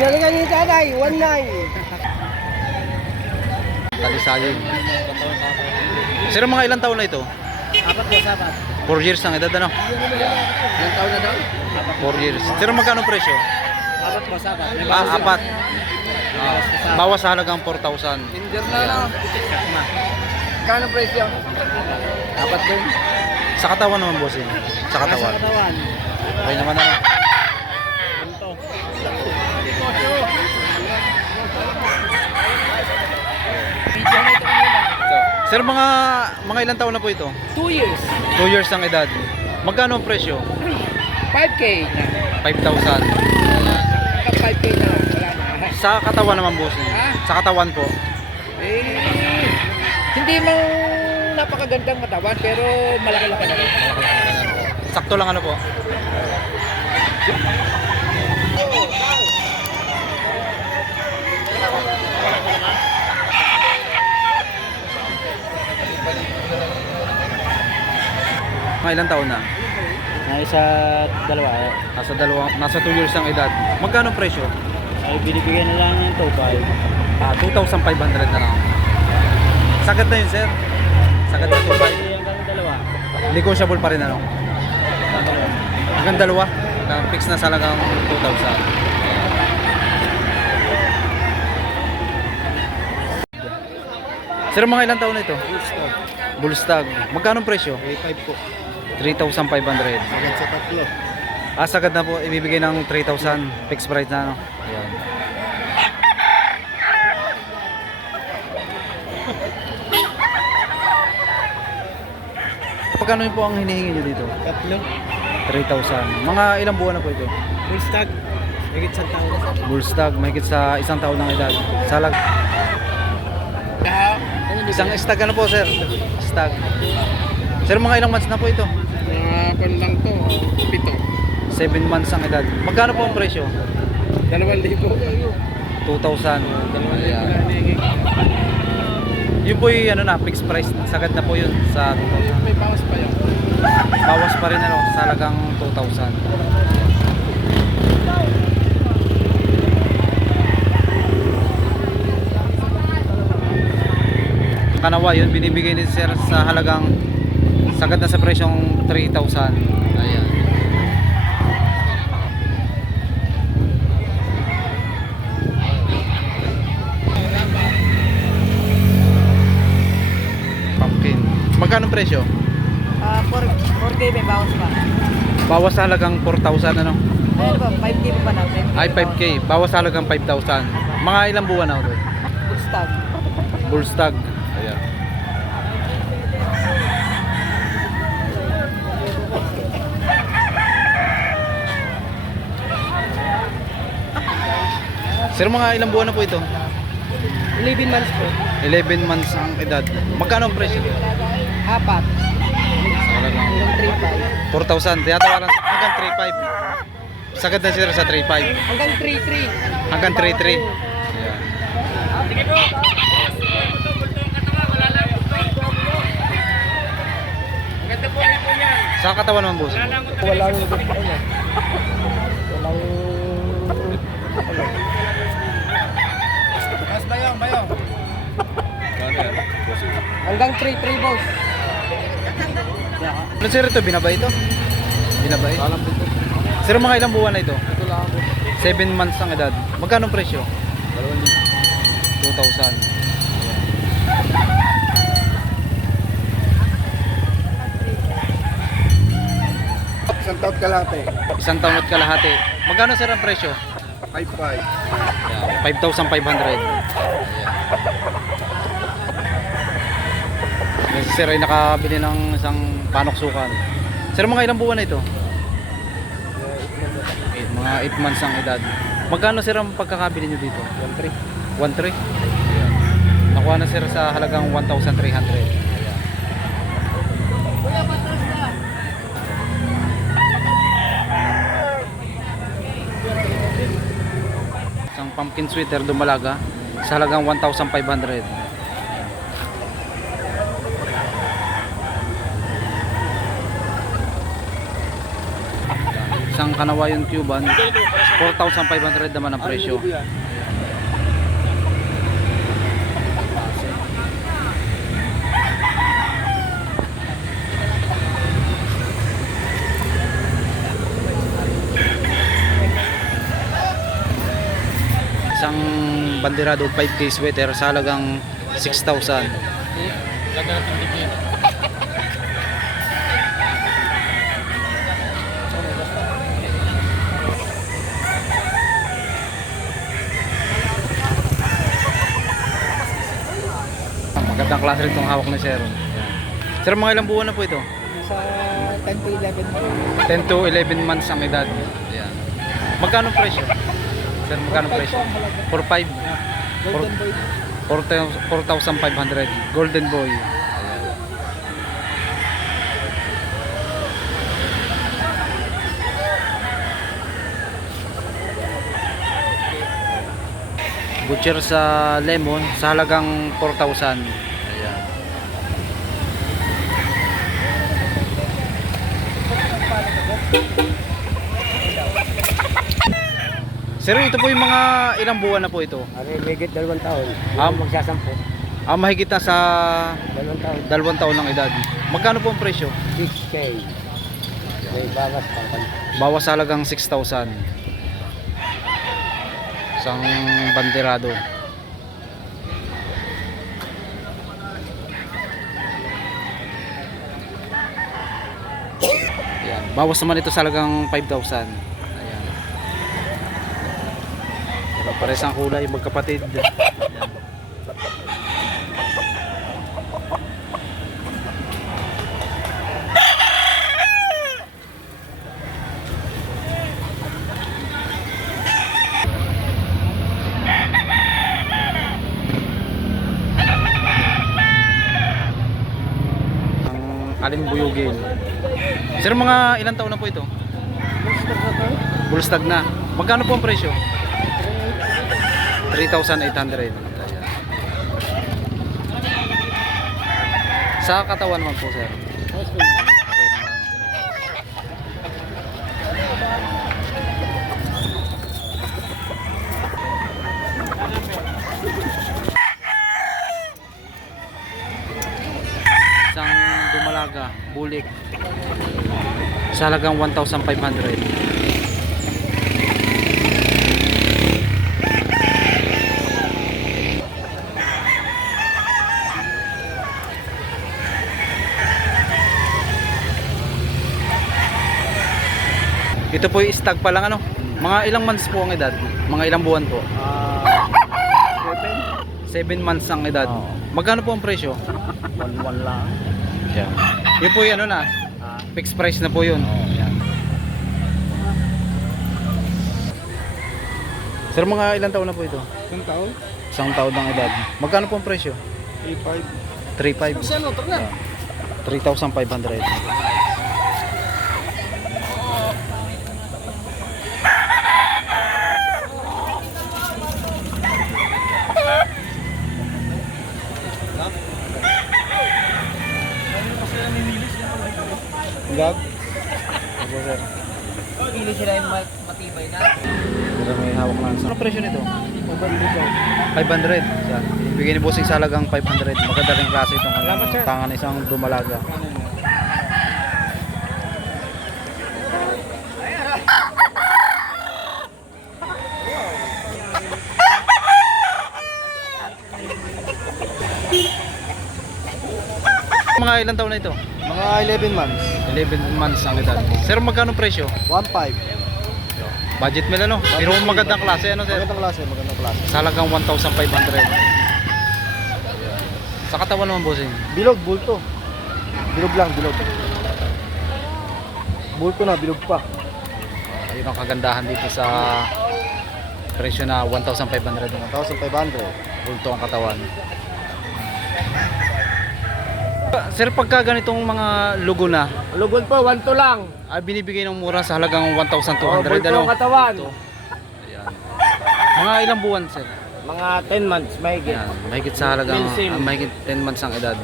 Galingan ni tatay, 1.9. Talisayod. Sir, mga ilang taon na ito? Apat po, sapat. 4 years ang edad, ano? Ilang taon na daw? 4 years. Sir, magkano presyo? Apat po, sapat. Apat. Bawas sa halagang 4,000. Tinder na lang. Kano presyo? Apat din. Sa katawan naman, boss. Sa katawan. Katawan. Okay naman, ano? Ganito. Sir, mga ilang taon na po ito? 2 years. 2 years ang edad. Magkano ang presyo? 5K na. 5,000. 5K na lang. Wala na. Sa katawan naman, boss. Sa katawan po. Hindi mo napakagandang katawan pero malaki-laki na rin. Sakto lang, ano po? Mga ilang taon na? Nasa dalawa. Nasa 2 years ang edad. Magkano ang presyo? Ay binibigyan na lang ng 2.5. 2,500 na lang. Sagad na yun, sir. Sagad na 2,500. Hanggang dalawa. Negotiable pa rin, ano? Hanggang dalawa. Fix na sa halagang 2,000. Sir, mga ilang taon na ito? Bullstag. Magkano ang presyo? 3.5 po. 3,500. Hanggang sa tatlo. Sagad na po. Ibibigay ng 3,000. Fixed price na, ano? Ayan. Pagkano yun po ang hinihingi nyo dito? Tatlo. 3,000. Mga ilang buwan na po ito? Full stag. Higit sa taon na. Bullstag, mahigit sa 1 taon ng edad. Salag. Isang stag, ano po, sir? Stag. Sir, mga ilang months na po ito? Mga pan lang to. 7. 7 months ang edad. Magkano po ang presyo? 2,000. 2,000. Yun po yung ano na, fixed price. Sagad na po yun sa 2,000. May bawas pa yan. Bawas pa rin, ano, sa halagang 2,000. Kanawa yun, binibigay ni sir sa halagang sagad na sa presyong 3,000. Ayan. Pumpkin. Magkano ang presyo? 4K may bawas pa. Bawas sa halagang 4,000, ano? Ano ba? 5K pa ba natin? Ay, 5K. Bawas sa halagang 5,000. Mga ilang buwan na ito? Full stag. Bullstag. Ayan. Sir, mga ilang buwan na po ito? 11 months po. 11 months ang edad. Magkano ang presyo? Apat. Halagang Hanggang 3.5. 4,000. Tiyatawaran hanggang 3,500. Sagad na sir sa 3,500. Hanggang 3.3. Hanggang 3,300. Ayan. Sige po. Ganda po niya. Sa katawan naman, boss? Walang Mas bayong. Hanggang 3.3 boss. Ano sir ito? Binabay ito? Binabay? Sir, mga ilang buwan na ito? Ito lang po. 7 months ang edad. Magkano ang presyo? 2,000. Isang taon kalahati. 1 taon at kalahati. Magkano sir ang presyo? 5.5. 5,500. Si sir ay nakabili ng isang panoksukan. Sir, mga ilang buwan na ito? Mga 8 months ang edad. Magkano sir ang pagkakabili nyo dito? 1,300. 1,300? Nakuha na sir sa halagang 1,300. Isang pumpkin sweater Dumalaga sa halagang 1,500. Isang Kanawayon Cuban, 4,500 naman ang presyo. Isang banderado 5K sweater sa halagang 6,000. Magandang klase rin itong hawak ni Sir. Sir, mga ilang buwan na po ito? Sa 10 to 11 mo. 10 to 11 months ang edad. Ayan. Magkano presyo? Sir, magkano presyo? 4,500. Golden boy. 4,500. Golden Boy. Butcher sa lemon sa halagang 4,000. Ayan. Sir, ito po yung mga ilang buwan na po ito? Ari, megit 2 taon. Ah, Magsasampo. Mahigit na sa 2 taon. 2 taon ng edad. Magkano po ang presyo? 6K. May bawas pang Bawas sa halagang 6,000. Isang banderado. Ayan. Bawas naman ito sa halagang 5,000. Ayan. Diba, pares ang kulay, magkapatid. Ayan. Alimbuyugin. Sir, mga ilang taon na po ito? Bullstag na. Magkano po ang presyo? 3,800. Ayan. Sa katawan naman po, sir. Okay naman. Isang dumalaga, bulik sa halagang 1,500. Ito po yung stag pa lang, ano? Mga ilang months po ang edad? Mga ilang buwan po? 7 months ang edad. Magkano po ang presyo? 1 lang. Yan. Yun po yung ano na, fixed price na po yun. Yan. Sir, mga ilang taon na po ito? 1 taon? Isang taon ng edad. Magkano po ang presyo? 3.5. 3,500. Saan ito na? 3,500. Gab? Opo, sir. Pili sila yung matibay na. Pero may hawak na. Ano presyo nito? 500. Yan. Ibigay ni bossing sa halagang 500. Maganda rin klase itong Salamat, sir. tangan isang dumalaga. Mga ilang taon na ito? Mga 11 months. 11 months ang edad. Sir, magkano presyo? 1.5. Budget meal, ano? Pero magandang klase, ano, sir? Magandang klase. Sa halagang 1,500. Sa katawan naman, bossing. Bilog, bulto. Bilog lang, bilog. Bulto na, bilog pa. Ayun ang kagandahan dito sa presyo na 1,500. 1,500. Bulto ang katawan. Sir, pagka ganitong mga logo na, Lugod po, 1 lang. binibigay ng mura sa halagang 1,200. Bulto Ano? ang katawan. Ito. Ayan. Mga ilang buwan, sir? Mga 10 months, may Ayan. Mahigit sa halagang Milsim. mahigit 10 months ang edad.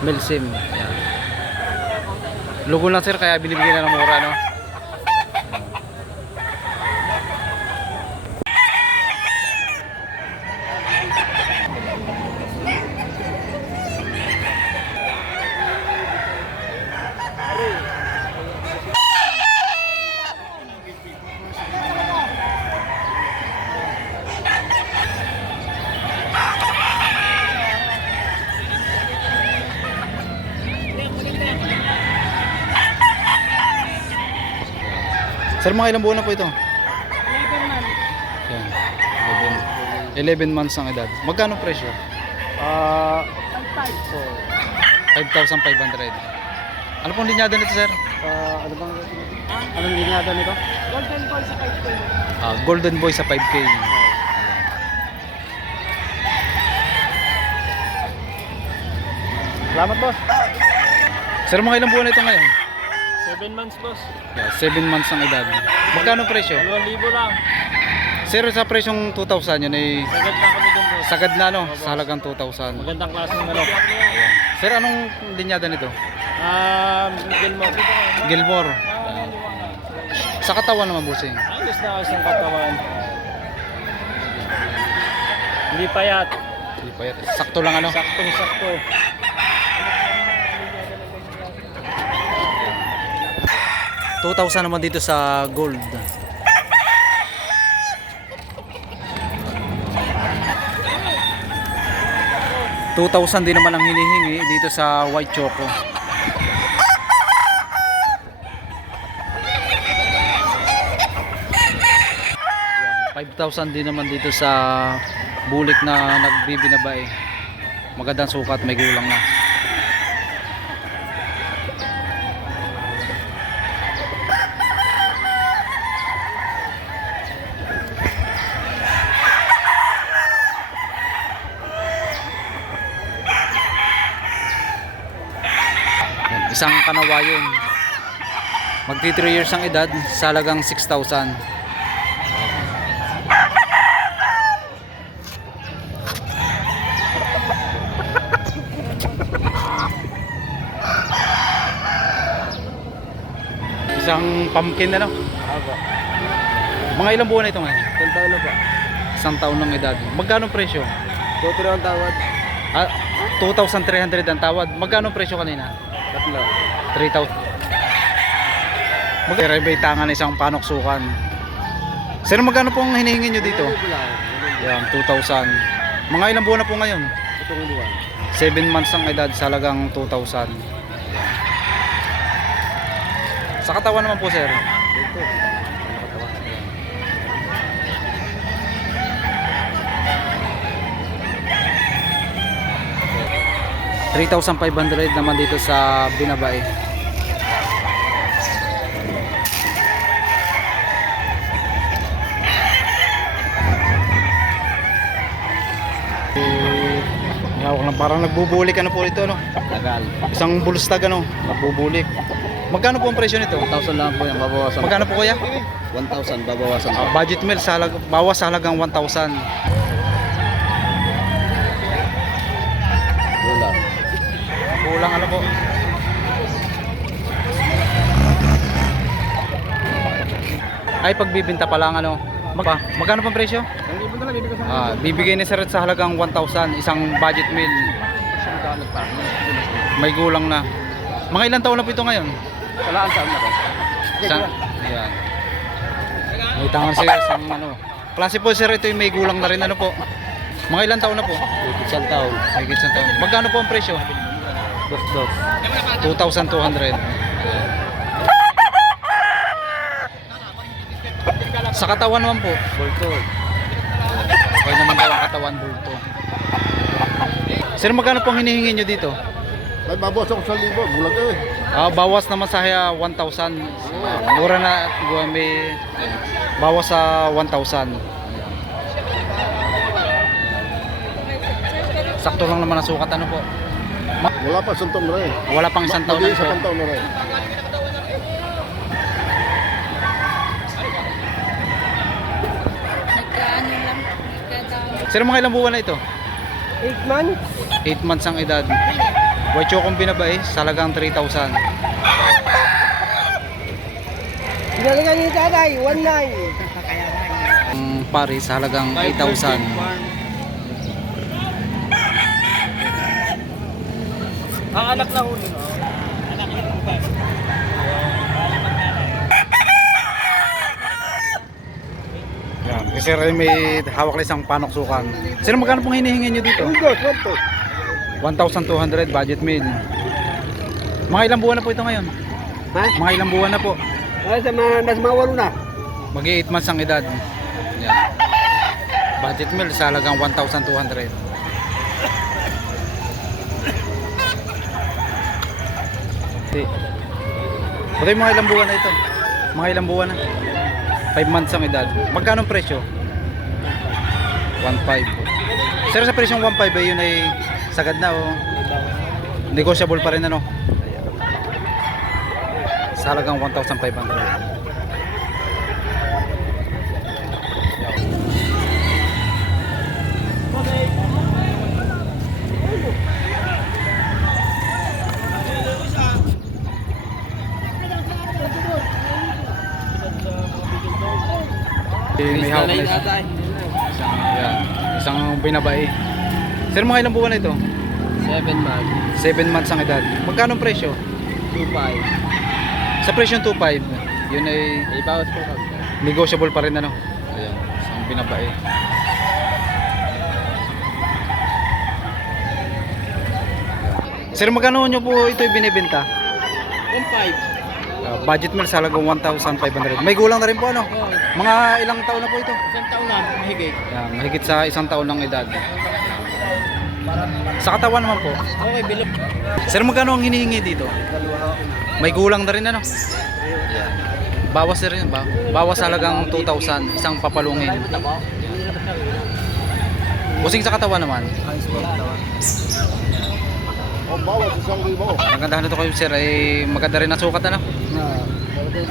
Milsim. Ayan. Logo lang, sir, kaya binibigay na ng mura, no? Sir, mga ilang buwan na po ito? 11 months. Yan. 11 months ang edad. Magkano presyo? Ang type po. 5,500. Ano pong linyada nito, sir? Ano bang anong linyada nito? Golden Boy sa 5K. Golden Boy sa 5K. Salamat, boss. Sir, mga ilang buwan na ito ngayon? 7 months, boss. Yeah, 7 months ang edad. Magkano presyo? 2,000 lang. Sir, sa presyong 2,000 yun ay Sagad na kami dun, boss. sagad na, no? Sa halagang 2,000. Magandang klaseng manok. Sir, anong linyada nito? Gilmore. Gilmore. Sa katawan naman, bossing. Ayos na ayos ng katawan. Hindi payat. Hindi pa yan. Sakto lang, ano? Saktong-sakto. 2,000 naman dito sa gold. $2,000 din naman ang hinihingi dito sa white choco. 5,000 din naman dito sa bulik na nagbibinabae. Magandang sukat, may gulang na. Yan, isang kanawayon. Magti 3 years ang edad, sa halagang 6,000. Isang pumpkin na, no? Aba. Mga ilang buwan na ito ngayon? 10 taon na po. Isang taon ng edad. Magkano ang presyo? 2,300 ang tawad. 2,300 ang tawad. Magkano ang presyo kanina? Tatlo. 3,000. Magkano tangan isang panoksukan. Sir, magkano pong hinihingi nyo dito? Yan, 2,000. Mga ilang buwan na po ngayon? Itong buwan. 7 months ang edad, sa halagang 2,000. Sa katawan naman po, sir. Ito. $3,500 naman dito sa binabae. Hawak na parang nagbubulik, ano po ito, no? Tagal. Isang bulustag, ano? Nagbubulik. Magkano po ang presyo nito? 1,000 lang po yung babawasan. Magkano po, kuya? 1,000 babawasan. Budget meal sa bawas sa halagang 1,000. Wala. Kulang, ano po? Ay, pagbibinta pa lang, ano? Magkano pang presyo? Ang ibon talaga dito sa Bibigay ni Sir sa halagang 1,000, isang budget meal. May gulang na. Mga ilang taon na po ito ngayon? Kalaan saan na ba? Ayan. May tangan sir, isang ano. Klase po, sir, ito yung may gulang na rin, ano po? Mga ilang taon na po? Isang taon. May isang taon. Magkano po ang presyo? Dos. 2,200. Sa katawan naman po? Bolto. Okay naman daw ang katawan, bulto. Sir, magkano pong hinihingi nyo dito? May babawas ako sa libo, bulag eh. Bawas na masaya 1,000. Mura na, may bawas sa 1,000. Sakto lang naman ang sukat, ano po? Wala pa isang taon na rin. Wala pang isang taon na Mag-iisa po. pang taon na rin. Sir, mga ilang buwan na ito? 8 months? 8 months ang edad. White choco binabay, sa halagang 3,000. Pinalaga ni tatay, 1,900. Pari sa halagang 8,000. Ang anak na huli, no? Yan. Kasi sir ay may hawak na isang panoksukan. Sir, magkano pong hinihingi nyo dito? 1,200 budget meal. Mga ilang buwan na po ito ngayon? Ha? Mga ilang buwan na po? Ay, nasa mga 8 na. Mag-8 months ang edad. Yan. Budget meal sa halagang 1,200. Ito yung mga ilang buwan na ito. Mga ilang buwan na. 5 months ang edad. Magkano ang presyo? 1,500. Sir, sa presyong 1,500 yun ay sagad na o negotiable pa rin ano? Sa halagang 1,500. May hawak na isang binabae. Sir, mga ilang buwan na ito? 7 months. 7 months ang edad. Magkano ang presyo? 2.5. Sa presyong 2,500, yun ay May bawas po kami. negotiable pa rin ano? Ayan, isang binabae. Sir, magkano nyo po ito binibenta? 1.5. Budget meal sa halagang 1,500. May gulang na rin po ano? Oh, Mga ilang taon na po ito? isang taon na, mahigit. Yan, mahigit sa 1 taon ng edad. Sa katawan naman po. Okay, bilog. Sir, magkano ang hinihingi dito? May gulang na rin ano? Bawas na rin ba? Bawas sa halagang 2,000, isang papalungin. Busing sa katawan naman. Oh, bawas, 1,000. Ang gandahan nito kayo sir ay maganda rin ang sukat ano? Talagang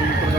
may